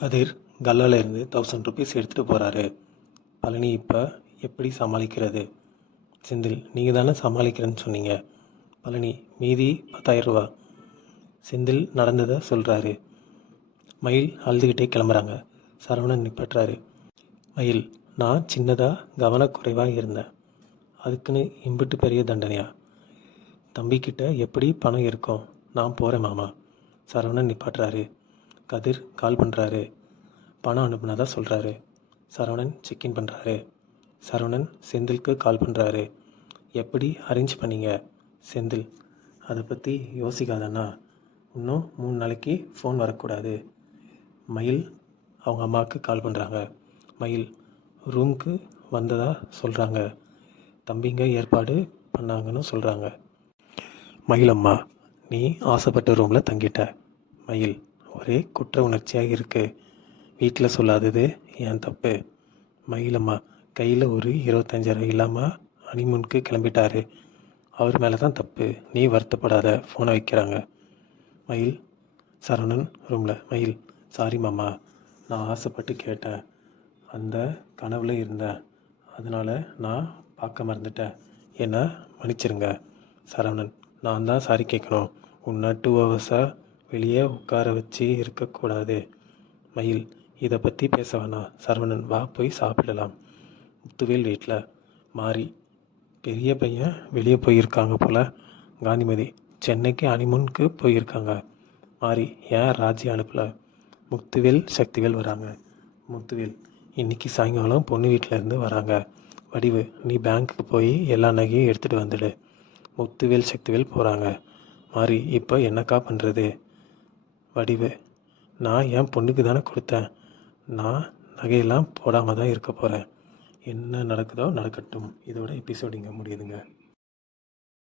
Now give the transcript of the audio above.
கதிர் கல்லால இருந்து 1000 rupees எடுத்துகிட்டு போகிறாரு. பழனி இப்போ எப்படி சமாளிக்கிறது? செந்தில், நீங்கள் தானே சமாளிக்கிறேன்னு சொன்னீங்க. பழனி, மீதி 10,000 ரூபா. செந்தில் நடந்ததை சொல்கிறாரு. மயில் அழுதுகிட்டே கிளம்புறாங்க. சரவணன் நிப்பாட்டுறாரு. மயில், நான் சின்னதாக கவனக்குறைவாக இருந்தேன், அதுக்குன்னு இம்புட்டு பெரிய தண்டனையா? தம்பிக்கிட்ட எப்படி பணம் இருக்கும்? நான் போகிறேன் மாமா. சரவணன் நிப்பாட்டுறாரு. கதிர் கால் பண்ணுறாரு. பணம் அனுப்புனதா சொல்கிறாரு. சரவணன் செக்இன் பண்ணுறாரு. சரவணன் செந்திலுக்கு கால் பண்ணுறாரு. எப்படி அரேஞ்ச் பண்ணீங்க? செந்தில், அதை பற்றி யோசிக்காதண்ணா, இன்னும் 3 நாளைக்கு ஃபோன் வரக்கூடாது. மயில் அவங்க அம்மாவுக்கு கால் பண்ணுறாங்க. மயில் ரூமுக்கு வந்ததா சொல்கிறாங்க. தம்பிங்க ஏற்பாடு பண்ணாங்கன்னு சொல்கிறாங்க. மயில் அம்மா, நீ ஆசைப்பட்ட ரூமில் தங்கிட்ட. மயில், ஒரே குற்ற உணர்ச்சியாக இருக்குது. வீட்டில் சொல்லாதது என் தப்பு. மயிலம்மா, கையில் ஒரு 25,000 இல்லாமல் ஹனிமூனுக்கு கிளம்பிட்டாரு. அவர் மேலே தான் தப்பு. நீ வருத்தப்படாத. ஃபோனை வைக்கிறாங்க. மயில் சரவணன் ரூமில். மயில், சாரி மாமா, நான் ஆசைப்பட்டு கேட்டேன். அந்த கனவில் இருந்தேன், அதனால் நான் பார்க்க மறந்துட்டேன். என்ன மன்னிச்சிருங்க. சரவணன், நான் தான் சாரி கேட்கணும். உன்னை 2 ஹவர்ஸாக வெளியே உட்கார வச்சு இருக்கக்கூடாது. மயில், இதை பற்றி பேச வேணாம். சரவணன், வா போய் சாப்பிடலாம். முத்துவேல் வீட்டில். மாறி, பெரிய பையன் வெளியே போயிருக்காங்க போல். காந்திமதி, சென்னைக்கு ஹனிமூனுக்கு போயிருக்காங்க. மாறி, ஏன் ராஜி அனுப்பலை? முத்துவேல் சக்திவேல் வராங்க. முத்துவேல், இன்னைக்கு சாயங்காலம் பொண்ணு வீட்டிலேருந்து வராங்க. வடிவு, நீ பேங்க்குக்கு போய் எல்லா நகையும் எடுத்துகிட்டு வந்துடு. முத்துவேல் சக்திவேல் போகிறாங்க. மாறி, இப்போ என்னக்கா பண்ணுறது? வடிவு, நான் என் பொண்ணுக்கு தானே கொடுத்தேன். நான் நகையெல்லாம் போடாமல் தான் இருக்க போகிறேன். என்ன நடக்குதோ நடக்கட்டும். இதோட எபிசோட் இங்கே முடியுதுங்க.